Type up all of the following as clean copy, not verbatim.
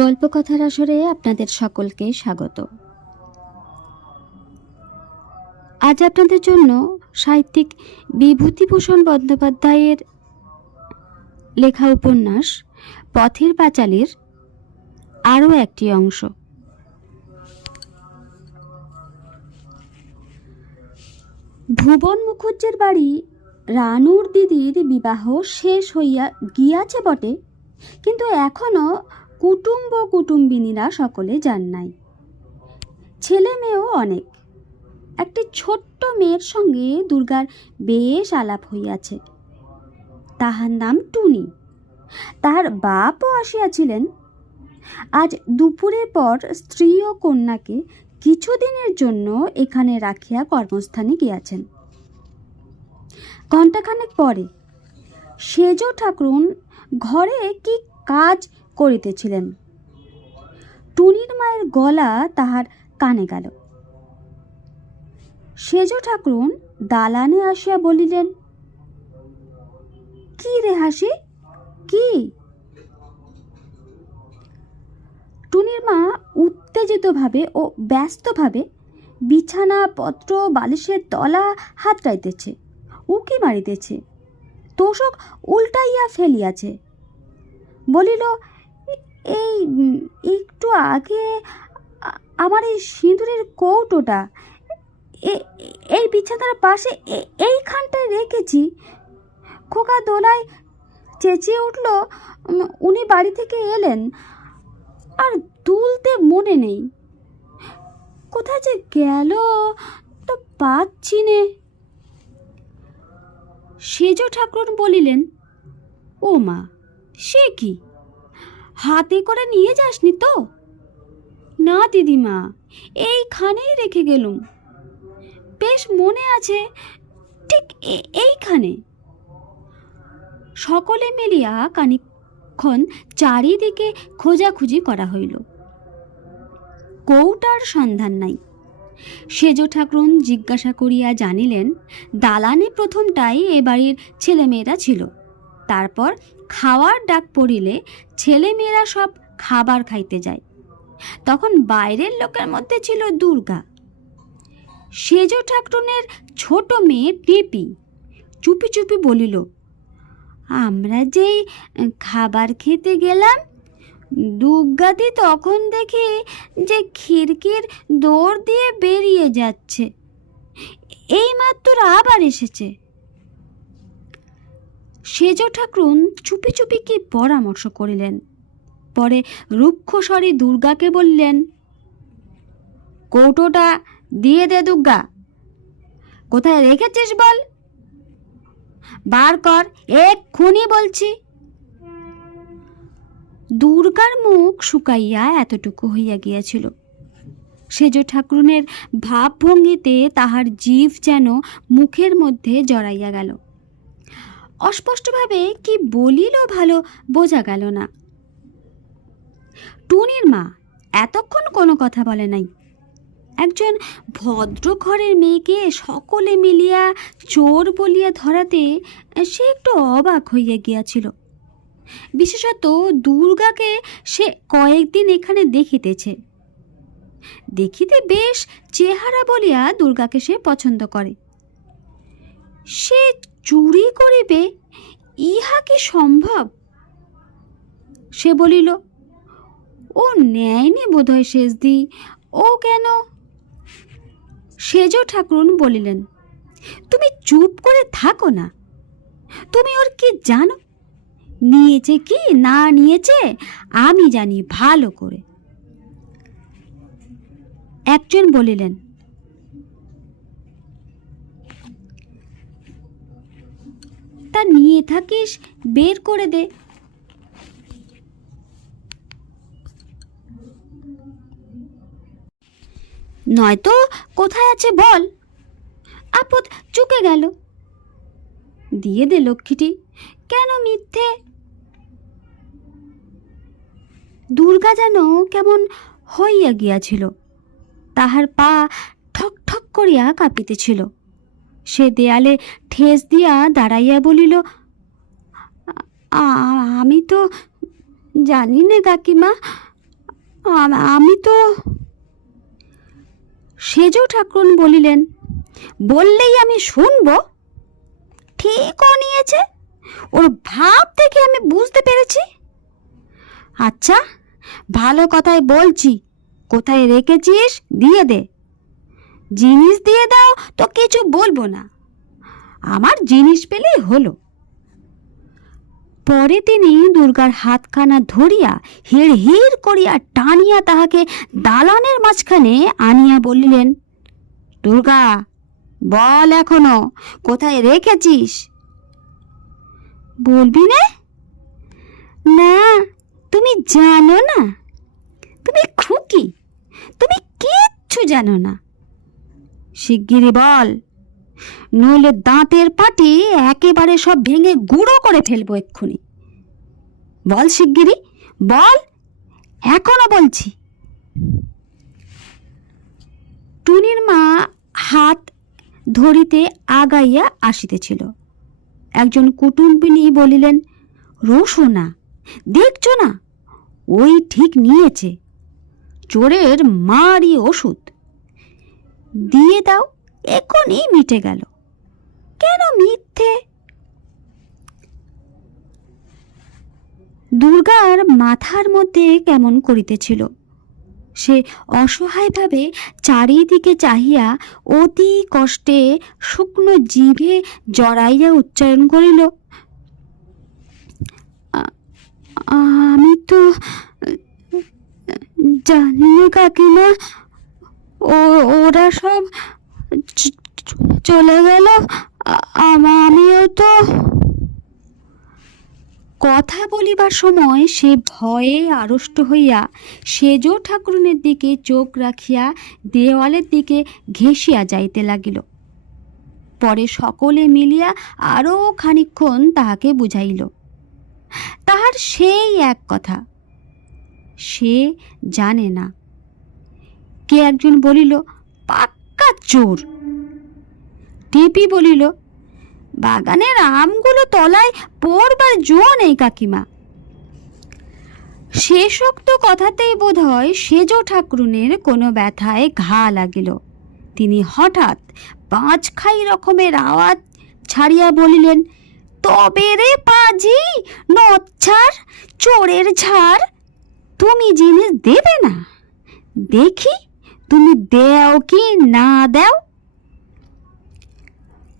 গল্পকথার আসরে আপনাদের সকলকে স্বাগত। আজ আপনাদের জন্য সাহিত্যিক বিভূতিভূষণ বন্দ্যোপাধ্যায়ের লেখা উপন্যাস পথের পাঁচালীর আরও একটি অংশ। ভুবন মুখুজ্জের বাড়ি রানুর দিদির বিবাহ শেষ হইয়া গিয়াছে বটে, কিন্তু এখনো কুটুম্ব কুটুম্বিনীরা সকলে যান নাই। ছেলে মেয়েও অনেক। একটি ছোট্ট মেয়ের সঙ্গে দুর্গার বেশ আলাপ হইয়াছে। তাহার নাম টুনি। তাহার বাপও আসিয়াছিলেন। আজ দুপুরের পর স্ত্রী ও কন্যাকে কিছুদিনের জন্য এখানে রাখিয়া কর্মস্থানে গিয়াছেন। ঘণ্টাখানেক পরে সেজ ঠাকরুন ঘরে কি কাজ করিতেছিলেন। টুনির মায়ের গলা তাহার কানে গেল। সেজ ঠাকরুন দালানে আসিয়া বলিলেন, কি রে হাসি, কি? টুনির মা উত্তেজিতভাবে ও ব্যস্তভাবে বিছানা পত্র বালিশের তলা হাতড়াইতেছে, উকি মারিতেছে, তোষক উল্টাইয়া ফেলিয়াছে। বলিল, এই একটু আগে আমার এই সিঁদুরের কৌটোটা এই বিছানার পাশে এইখানটায় রেখেছি। খোকা দোলায় চেঁচিয়ে উঠল, উনি বাড়ি থেকে এলেন, আর তুলতে মনে নেই। কোথায় যে গেল তো পাচ্ছি নে। সেজ ঠাকুর বলিলেন, ও মা, সে কি, হাতে করে নিয়ে যাসনি তো? না দিদিমা, এইখানেই রেখে গেলুম, বেশ মনে আছে, ঠিক এইখানে। সকলে মিলিয়া খানিকক্ষণ চারিদিকে খোঁজাখুঁজি করা হইল। কৌটার সন্ধান নাই। সেজ ঠাকুরুন জিজ্ঞাসা করিয়া জানিলেন, দালানে প্রথমটাই এ বাড়ির ছেলেমেয়েরা ছিল। তারপর খাওয়ার ডাক পড়িলে ছেলেমেয়েরা সব খাবার খাইতে যায়। তখন বাইরের লোকের মধ্যে ছিল দুর্গা। সেজ ঠাকুরুনের ছোট মেয়ে টেপি চুপি চুপি বলিল, আমরা যেই খাবার খেতে গেলাম, দুর্গাদি তখন দেখি যে খিড়কির দৌড় দিয়ে বেরিয়ে যাচ্ছে, এইমাত্র আবার এসেছে। সেজ ঠাকুরুন চুপি চুপি কি পরামর্শ করিলেন। পরে রুক্ষস্বরে দুর্গাকে বললেন, কৌটোটা দিয়ে দে দুর্গা, কোথায় রেখেছিস বল, বার কর এক্ষুনি বলছি। দুর্গার মুখ শুকাইয়া এতটুকু হইয়া গিয়াছিল। সেজ ঠাকুরুনের ভাবভঙ্গিতে তাহার জিভ যেন মুখের মধ্যে জড়াইয়া গেল। অস্পষ্টভাবে কি বলিল ভালো বোঝা গেল না। টুনির মা এতক্ষণ কোনো কথা বলে নাই। একজন ভদ্র ঘরের মেয়েকে সকলে মিলিয়া চোর বলিয়া ধরাতে সে একটু অবাক হইয়া গিয়াছিল। বিশেষত দুর্গাকে সে কয়েকদিন এখানে দেখিতেছে। দেখিতে বেশ চেহারা বলিয়া দুর্গাকে সে পছন্দ করে। সে চুরি করিবে, ইহা কি সম্ভব? সে বলিল, ও নেয়নি বোধহয় শেষদি, ও কেন? সেজ ঠাকুরুন বলিলেন, তুমি চুপ করে থাকো না, তুমি ওর কি জানো? নিয়েছে কি না নিয়েছে আমি জানি ভালো করে। একজন বলিলেন, তা নিয়ে থাকিস, বের করে দে। নয়তো কোথায় আছে বল, আপদ চুকে গেল। দিয়ে দে লক্ষ্মীটি, কেন মিথ্যে? দুর্গা যেন কেমন হইয়া গিয়াছিল। তাহার পা ঠক ঠক করিয়া কাঁপিতেছিল। সে দেয়ালে ঠেস দিয়া দাঁড়াইয়া বলিল, আমি তো জানি নে কাকিমা, আমি তো। সেজ ঠাকুরন বলিলেন, বললেই আমি শুনব? ঠিকও নিয়েছে, ওর ভাব দেখে আমি বুঝতে পেরেছি। আচ্ছা, ভালো কথাই বলছি, কোথায় রেখেছিস দিয়ে দে। জিনিস দিয়ে দাও তো কিছু বলবো না, আমার জিনিস পেলেই হলো। পরে তিনি দুর্গার হাতখানা ধরিয়া হিড় হিড় করিয়া টানিয়া তাহাকে দালানের মাঝখানে আনিয়া বলিলেন, দুর্গা, বল এখনো কোথায় রেখেছিস? বলবি না? না, তুমি জানো না, তুমি খুকি, তুমি কিচ্ছু জানো না। শিগগিরই বল, নইলে দাঁতের পাটি একেবারে সব ভেঙে গুঁড়ো করে ফেলবো এক্ষুনি। বল শিগগিরই বল, এখনো বলছি। টুনির মা হাত ধরিতে আগাইয়া আসিতেছিল। একজন কুটুম্বিনী বলিলেন, রোশোনা, দেখছো না, ওই ঠিক নিয়েছে, চোরের মারই ওষুধ, দিয়ে দাও, এখনই মিটে গেল। কেন মিথ্যে? দুর্গার মাথার মধ্যে কেমন করিতেছিল। সে অসহায়ভাবে চারিদিকে চাহিয়া অতি কষ্টে শুকনো জিভে জড়াইয়া উচ্চারণ করিল, আমি তো জানি না কাকিমা, ওরা সব চলে গেল, আমিও তো। কথা বলিবার সময় সে ভয়ে আড়ষ্ট হইয়া সেজ ঠাকুরনের দিকে চোখ রাখিয়া দেওয়ালের দিকে ঘেঁষিয়া যাইতে লাগিল। পরে সকলে মিলিয়া আরও খানিকক্ষণ তাহাকে বুঝাইল। তাহার সেই এক কথা, সে জানে না। কে একজন বলিল, পাক্কা চোর। টেপি বলিল, বাগানের আমগুলো তলায় পড়বার জো নেই কাকিমা। শেষোক্ত কথাতেই বোধ হয় সেজ ঠাকুরনের কোনো ব্যথায় ঘা লাগিল। তিনি হঠাৎ 5 খাই রকমের আওয়াজ ছাড়িয়া বলিলেন, তবে রে পাজি, নচ্ছার, চোরের ঝাড়, তুমি জিনিস দেবে না? দেখি তুমি দেও কি না দেও।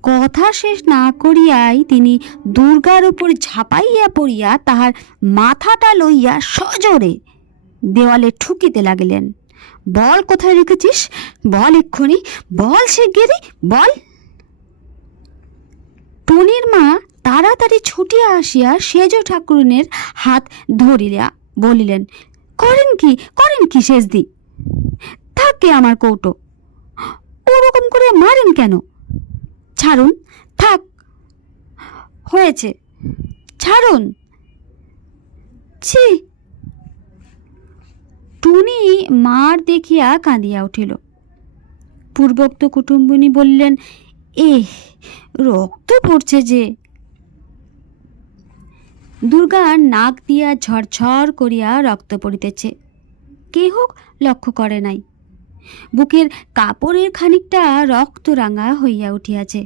কথা শেষ না করিয়াই তিনি দুর্গার উপর ঝাঁপাইয়া পড়িয়া তাহার মাথাটা লইয়া সজোরে দেওয়ালে ঠুকিতে লাগিলেন। বল কোথায় রেখেছিস, বল এক্ষুনি, বল শিগগিরই বল। টুনির মা তাড়াতাড়ি ছুটিয়া আসিয়া সেজ ঠাকুরনের হাত ধরিয়া বলিলেন, করেন কি শেষদি? থাকে আমার কৌটো, ওরকম করে মারেন কেন? ছাড়ুন, থাক, হয়েছে, ছাড়ুন। ছি। টুনি মার দেখিয়া কাঁদিয়া উঠিল। পূর্বোক্ত কুটুম্বিনী বললেন, রক্ত পড়ছে যে। দুর্গার নাক দিয়া ঝরঝর করিয়া রক্ত পড়িতেছে, কেহ লক্ষ্য করে নাই। বুকের কাপড়ের খানিকটা রক্ত রাঙা হইয়া উঠিয়াছে।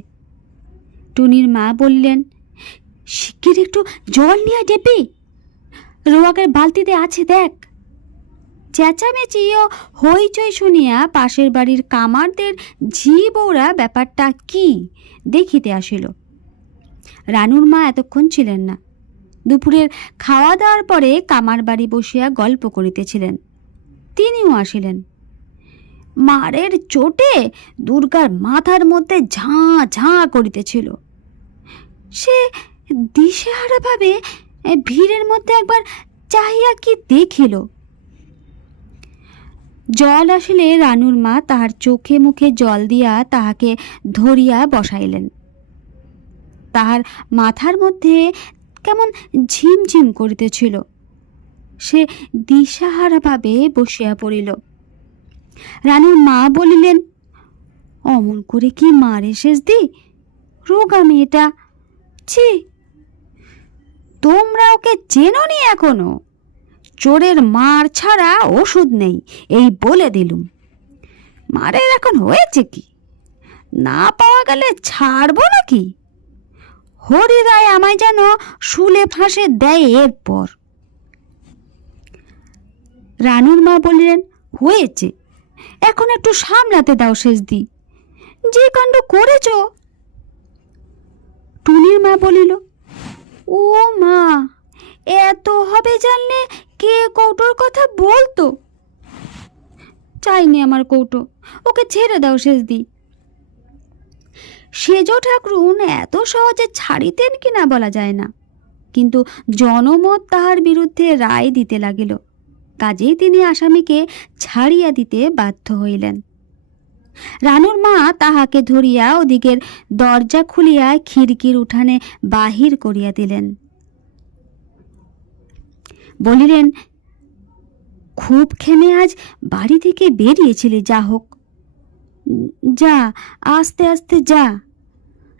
টুনির মা বললেন, শিগগির একটু জল নিয়ে ডেপি, রোয়াকের বালতিতে আছে দেখ। চেঁচামেচি ও হইচই শুনিয়া পাশের বাড়ির কামারদের ঝি বউরা ব্যাপারটা কি দেখিতে আসিল। রানুর মা এতক্ষণ ছিলেন না। দুপুরের খাওয়া দাওয়ার পরে কামার বাড়ি বসিয়া গল্প করিতেছিলেন, তিনিও আসিলেন। মারের চোটে দুর্গার মাথার মধ্যে ঝাঁ ঝাঁ করিতেছিল। সে দিশেহারা ভাবে ভিড়ের মধ্যে একবার চাহিয়া কি দেখিল। জল আসিলে রানুর মা তাহার চোখে মুখে জল দিয়া তাহাকে ধরিয়া বসাইলেন। তাহার মাথার মধ্যে কেমন ঝিমঝিম করিতেছিল। সে দিশাহারা ভাবে বসিয়া পড়িল। রানুর মা বলিলেন, অমন করে কি মারে শেষদি, রোগা মেয়েটা, ছি, তোমরা ওকে চেনো নি এখনো? চোরের মার ছাড়া ওষুধ নেই, এই বলে দিলুম। মারের এখন হয়েছে কি? না পাওয়া গেলে ছাড়বো নাকি? হরিরায় আমায় যেন শুলে ফাঁসে দেয় এরপর। রানুর মা বললেন, হয়েছে, এখন একটু সামলাতে দাও শেষদি, যে কাণ্ড করেছ। টুনির মা বলিল, ও মা, এত হবে জানলে কে কৌটোর কথা বলতো। চাইনি আমার কৌটো, ওকে ছেড়ে দাও শেষদি। সেজ ঠাকরুন এত সহজে ছাড়িতেন কিনা বলা যায় না, কিন্তু জনমত তাহার বিরুদ্ধে রায় দিতে লাগিল। কাজেই তিনি আসামিকে ছাড়িয়া দিতে বাধ্য হইলেন। রানুর মা তাহাকে ধরিয়া ওদিকের দরজা খুলিয়া খিড়কির উঠানে বাহির করিয়া দিলেন। বলিলেন, খুব খেমে আজ বাড়ি থেকে বেরিয়েছিলি, যা হোক, যা, আস্তে আস্তে যা।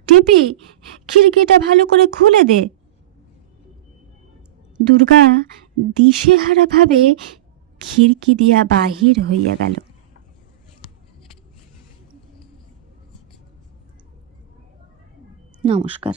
টেপি, খিড়কিটা ভালো করে খুলে দে। দুর্গা দিশেহারা ভাবে খিড়কি দিয়া বাহির হইয়া গেল। নমস্কার।